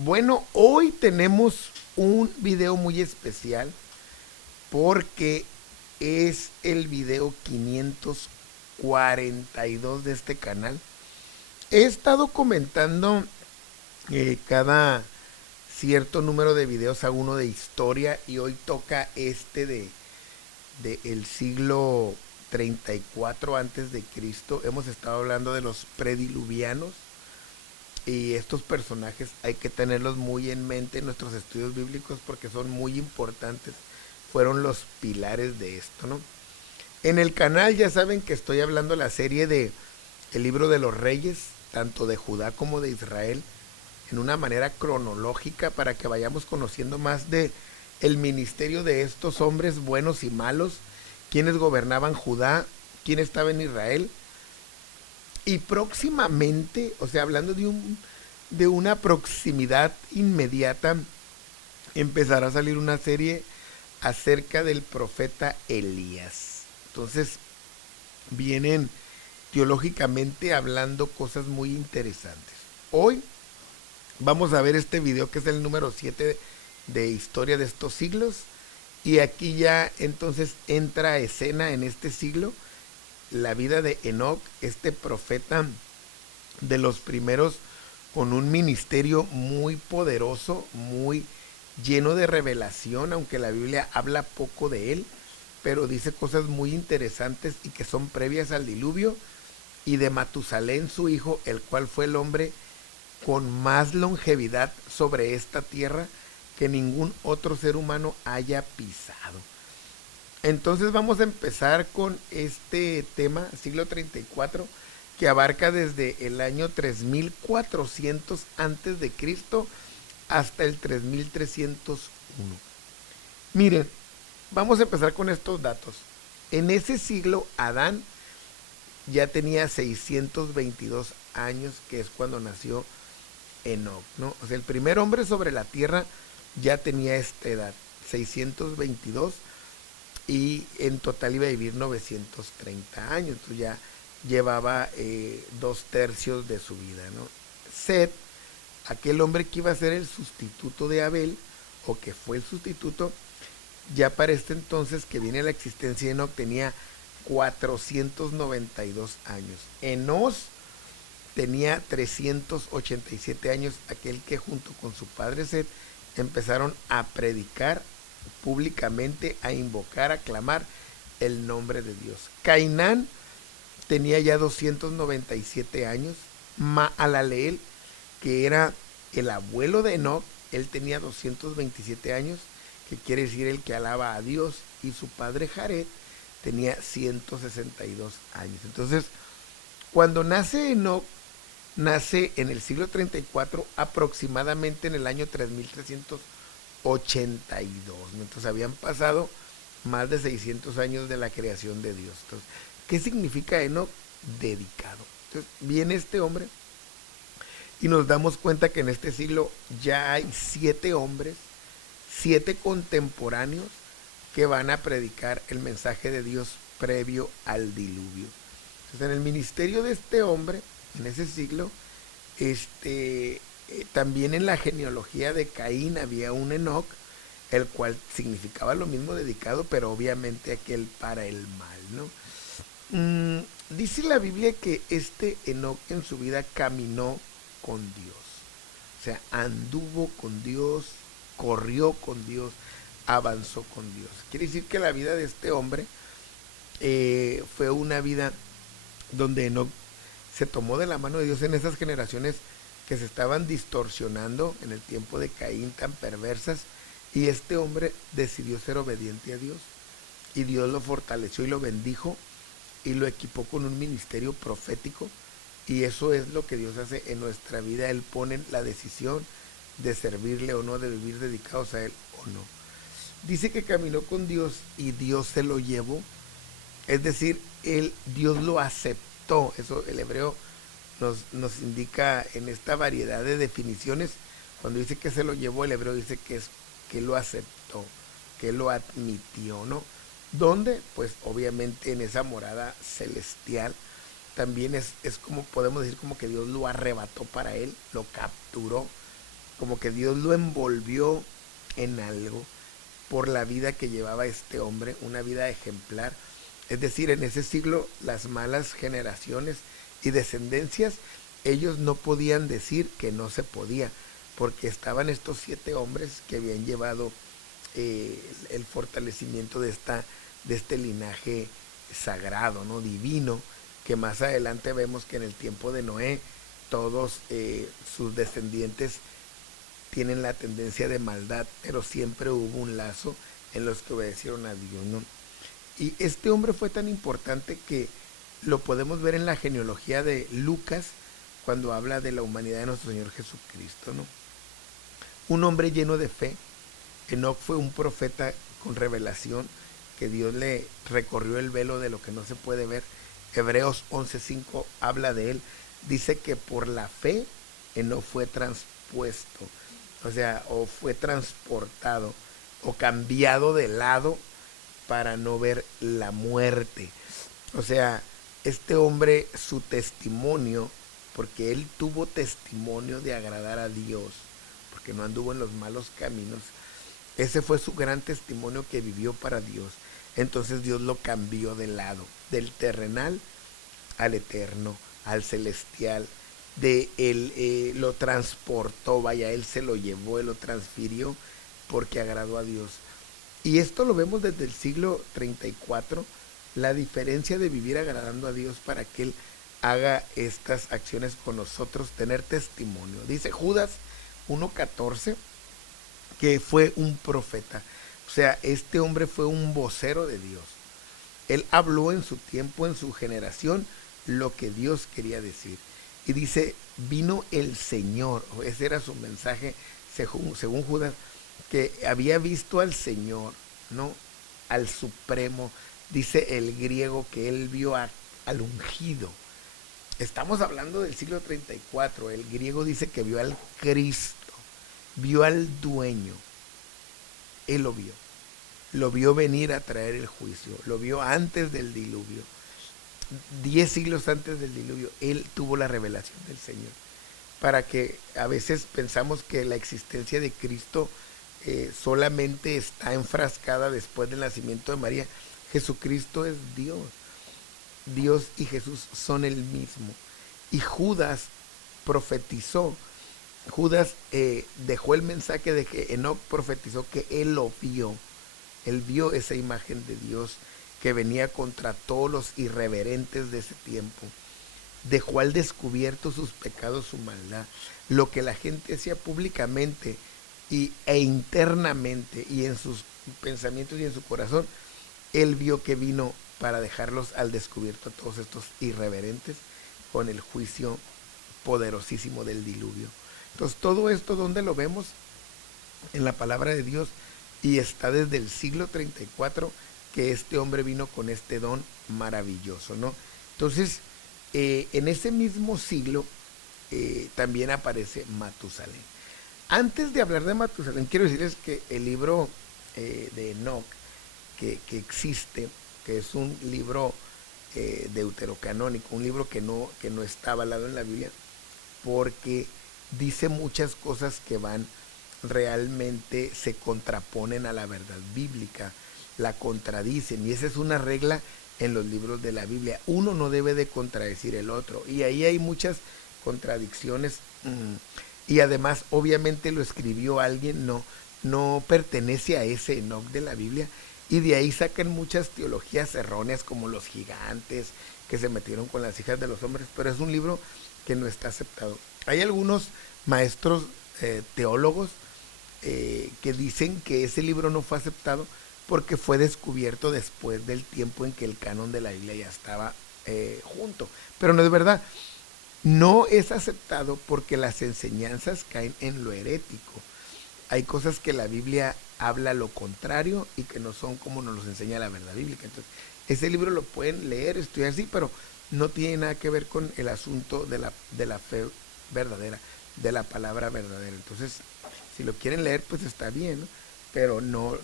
Bueno, hoy tenemos un video muy especial porque es el video 542 de este canal. He estado comentando cada cierto número de videos a uno de historia y hoy toca este de el siglo 34 antes de Cristo. Hemos estado hablando de los prediluvianos y estos personajes hay que tenerlos muy en mente en nuestros estudios bíblicos porque son muy importantes. Fueron los pilares de esto, ¿no? En el canal ya saben que estoy hablando la serie de el libro de los reyes, tanto de Judá como de Israel, en una manera cronológica para que vayamos conociendo más de el ministerio de estos hombres buenos y malos, quienes gobernaban Judá, quién estaba en Israel. Y próximamente, o sea, hablando de una proximidad inmediata, empezará a salir una serie acerca del profeta Elías. Entonces, vienen teológicamente hablando cosas muy interesantes. Hoy vamos a ver este video que es el número 7 de historia de estos siglos. Y aquí ya entonces entra a escena en este siglo la vida de Enoc, este profeta de los primeros con un ministerio muy poderoso, muy lleno de revelación, aunque la Biblia habla poco de él, pero dice cosas muy interesantes y que son previas al diluvio, y de Matusalén su hijo, el cual fue el hombre con más longevidad sobre esta tierra que ningún otro ser humano haya pisado. Entonces vamos a empezar con este tema, siglo 34, que abarca desde el año 3400 antes de Cristo hasta el 3301. Miren, vamos a empezar con estos datos. En ese siglo Adán ya tenía 622 años, que es cuando nació Enoc, ¿no? O sea, el primer hombre sobre la tierra ya tenía esta edad, 622, y en total iba a vivir 930 años, entonces ya llevaba 2/3 de su vida, ¿no? Set, aquel hombre que iba a ser el sustituto de Abel, o que fue el sustituto, ya para este entonces que viene la existencia de Enoch tenía 492 años. Enos tenía 387 años, aquel que junto con su padre Set empezaron a predicar públicamente, a invocar, a clamar el nombre de Dios. Cainán tenía ya 297 años. Maalaleel, que era el abuelo de Enoch, él tenía 227 años, que quiere decir el que alaba a Dios, y su padre Jared tenía 162 años. Entonces, cuando nace Enoch, nace en el siglo 34, aproximadamente en el año 3382. Entonces habían pasado más de 600 años de la creación de Dios. Entonces, ¿qué significa Enoch? Dedicado. Entonces, viene este hombre y nos damos cuenta que en este siglo ya hay 7 hombres, 7 contemporáneos que van a predicar el mensaje de Dios previo al diluvio. Entonces, en el ministerio de este hombre, en ese siglo, también en la genealogía de Caín había un Enoc, el cual significaba lo mismo, dedicado, pero obviamente aquel para el mal, ¿no? Dice la Biblia que este Enoc en su vida caminó con Dios, o sea, anduvo con Dios, corrió con Dios, avanzó con Dios. Quiere decir que la vida de este hombre fue una vida donde Enoc se tomó de la mano de Dios en esas generaciones que se estaban distorsionando en el tiempo de Caín, tan perversas, y este hombre decidió ser obediente a Dios, y Dios lo fortaleció y lo bendijo y lo equipó con un ministerio profético, y eso es lo que Dios hace en nuestra vida. Él pone la decisión de servirle o no, de vivir dedicados a Él o no. Dice que caminó con Dios y Dios se lo llevó, es decir, Dios lo aceptó. Eso el hebreo nos indica en esta variedad de definiciones. Cuando dice que se lo llevó, el hebreo dice que lo aceptó, que lo admitió, ¿no? ¿Dónde? Pues obviamente en esa morada celestial. También es como podemos decir, como que Dios lo arrebató para él, lo capturó como que Dios lo envolvió en algo por la vida que llevaba este hombre, una vida ejemplar. Es decir, en ese siglo las malas generaciones y descendencias, ellos no podían decir que no se podía, porque estaban estos 7 hombres que habían llevado el fortalecimiento de este linaje sagrado, ¿no? Divino, que más adelante vemos que en el tiempo de Noé todos sus descendientes tienen la tendencia de maldad, pero siempre hubo un lazo en los que obedecieron a Dios, ¿no? Y este hombre fue tan importante que lo podemos ver en la genealogía de Lucas cuando habla de la humanidad de nuestro Señor Jesucristo, ¿no? Un hombre lleno de fe. Enoc fue un profeta con revelación que Dios le recorrió el velo de lo que no se puede ver. Hebreos 11:5 habla de él. Dice que por la fe Enoc fue transpuesto, o sea, o fue transportado o cambiado de lado para no ver la muerte. O sea, este hombre, su testimonio, porque él tuvo testimonio de agradar a Dios, porque no anduvo en los malos caminos, ese fue su gran testimonio que vivió para Dios. Entonces Dios lo cambió de lado, del terrenal al eterno, al celestial. De él lo transportó, vaya, él se lo llevó, él lo transfirió porque agradó a Dios. Y esto lo vemos desde el siglo 34, la diferencia de vivir agradando a Dios para que Él haga estas acciones con nosotros, tener testimonio. Dice Judas 1:14 que fue un profeta. O sea, este hombre fue un vocero de Dios. Él habló en su tiempo, en su generación, lo que Dios quería decir. Y dice, vino el Señor. Ese era su mensaje, según Judas, que había visto al Señor, ¿no? Al Supremo. Dice el griego que él vio al ungido. Estamos hablando del siglo 34. El griego dice que vio al Cristo, vio al dueño. Él lo vio. Lo vio venir a traer el juicio. Lo vio antes del diluvio. 10 siglos antes del diluvio, él tuvo la revelación del Señor. Para que a veces pensamos que la existencia de Cristo solamente está enfrascada después del nacimiento de María. Jesucristo es Dios. Dios y Jesús son el mismo. Y Judas profetizó. Judas dejó el mensaje de que Enoc profetizó que él lo vio. Él vio esa imagen de Dios que venía contra todos los irreverentes de ese tiempo. Dejó al descubierto sus pecados, su maldad, lo que la gente hacía públicamente e internamente y en sus pensamientos y en su corazón. Él vio que vino para dejarlos al descubierto a todos estos irreverentes con el juicio poderosísimo del diluvio. Entonces todo esto, ¿dónde lo vemos? En la palabra de Dios, y está desde el siglo 34 que este hombre vino con este don maravilloso, ¿no? Entonces, en ese mismo siglo también aparece Matusalén. Antes de hablar de Matusalén, quiero decirles que el libro de Enoc, que existe, que es un libro deuterocanónico, un libro que no está avalado en la Biblia, porque dice muchas cosas que realmente se contraponen a la verdad bíblica, la contradicen, y esa es una regla en los libros de la Biblia. Uno no debe de contradecir el otro, y ahí hay muchas contradicciones, y además obviamente lo escribió alguien, no pertenece a ese Enoc de la Biblia, y de ahí sacan muchas teologías erróneas como los gigantes que se metieron con las hijas de los hombres, pero es un libro que no está aceptado. Hay algunos maestros teólogos que dicen que ese libro no fue aceptado porque fue descubierto después del tiempo en que el canon de la Biblia ya estaba junto. Pero no es verdad. No es aceptado porque las enseñanzas caen en lo herético. Hay cosas que la Biblia habla lo contrario y que no son como nos los enseña la verdad bíblica. Entonces, ese libro lo pueden leer, estudiar así, pero no tiene nada que ver con el asunto de la fe verdadera, de la palabra verdadera. Entonces, si lo quieren leer, pues está bien, ¿no? Pero no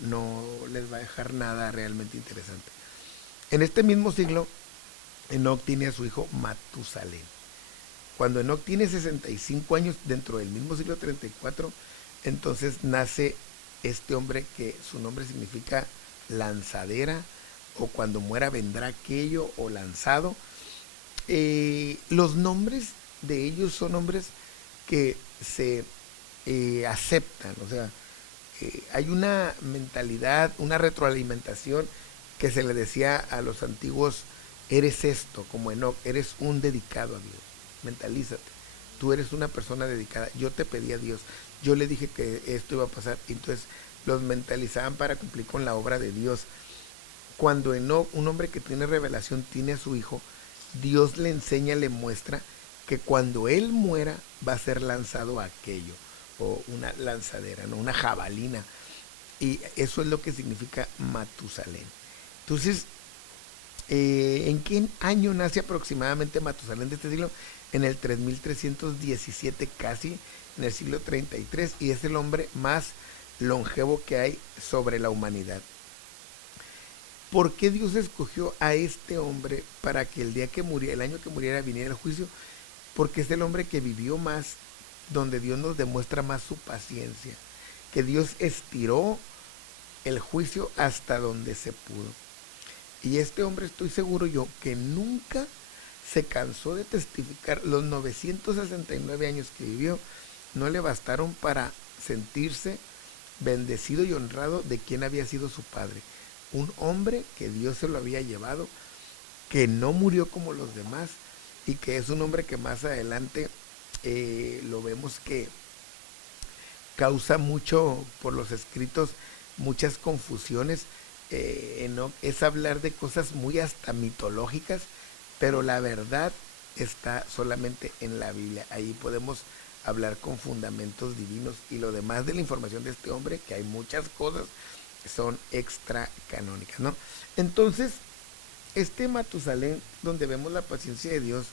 les va a dejar nada realmente interesante. En este mismo siglo, Enoc tiene a su hijo Matusalén. Cuando Enoc tiene 65 años, dentro del mismo siglo 34, entonces nace este hombre que su nombre significa lanzadera, o cuando muera vendrá aquello, o lanzado. Los nombres de ellos son nombres que se aceptan, o sea, hay una mentalidad, una retroalimentación que se le decía a los antiguos: eres esto, como Enoch, eres un dedicado a Dios, mentalízate, tú eres una persona dedicada, yo te pedí a Dios, yo le dije que esto iba a pasar, entonces los mentalizaban para cumplir con la obra de Dios. Cuando Enoch, un hombre que tiene revelación, tiene a su hijo, Dios le enseña, le muestra que cuando él muera va a ser lanzado a aquello, o una lanzadera, ¿no? Una jabalina. Y eso es lo que significa Matusalén. Entonces, ¿en qué año nace aproximadamente Matusalén de este siglo? En el 3317 casi, en el siglo 33, y es el hombre más longevo que hay sobre la humanidad. ¿Por qué Dios escogió a este hombre para que el día que muriera, el año que muriera, viniera el juicio? Porque es el hombre que vivió más, donde Dios nos demuestra más su paciencia, que Dios estiró el juicio hasta donde se pudo. Y este hombre, estoy seguro yo, que nunca se cansó de testificar. Los 969 años que vivió no le bastaron para sentirse bendecido y honrado de quien había sido su padre. Un hombre que Dios se lo había llevado, que no murió como los demás, y que es un hombre que más adelante lo vemos que causa mucho por los escritos, muchas confusiones. Enoch es hablar de cosas muy hasta mitológicas, pero la verdad está solamente en la Biblia. Ahí podemos hablar con fundamentos divinos, y lo demás de la información de este hombre, que hay muchas cosas, son extra canónicas, ¿no? Entonces, este Matusalén, donde vemos la paciencia de Dios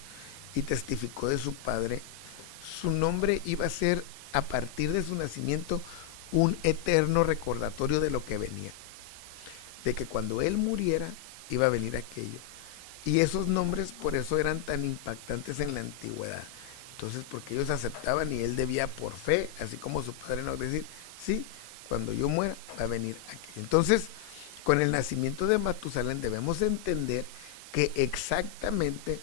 y testificó de su padre, su nombre iba a ser, a partir de su nacimiento, un eterno recordatorio de lo que venía, de que cuando él muriera iba a venir aquello. Y esos nombres por eso eran tan impactantes en la antigüedad. Entonces, porque ellos aceptaban, y él debía por fe, así como su padre, nos decir: sí, cuando yo muera va a venir aquello. Entonces, con el nacimiento de Matusalén debemos entender que exactamente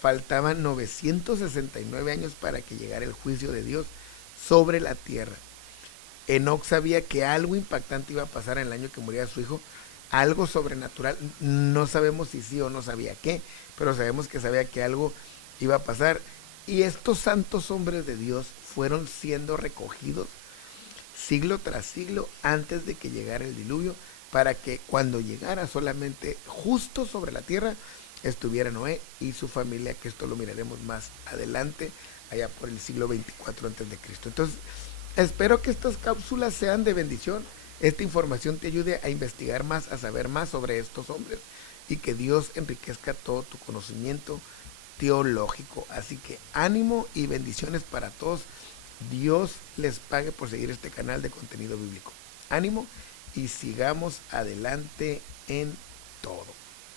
faltaban 969 años para que llegara el juicio de Dios sobre la tierra. Enoch sabía que algo impactante iba a pasar en el año que moría su hijo, algo sobrenatural. No sabemos si sí o no sabía qué, pero sabemos que sabía que algo iba a pasar. Y estos santos hombres de Dios fueron siendo recogidos siglo tras siglo antes de que llegara el diluvio, para que cuando llegara solamente justo sobre la tierra estuviera Noé y su familia, que esto lo miraremos más adelante, allá por el siglo 24 antes de Cristo. Entonces, espero que estas cápsulas sean de bendición, esta información te ayude a investigar más, a saber más sobre estos hombres, y que Dios enriquezca todo tu conocimiento teológico. Así que ánimo y bendiciones para todos. Dios les pague por seguir este canal de contenido bíblico. Ánimo y sigamos adelante en todo.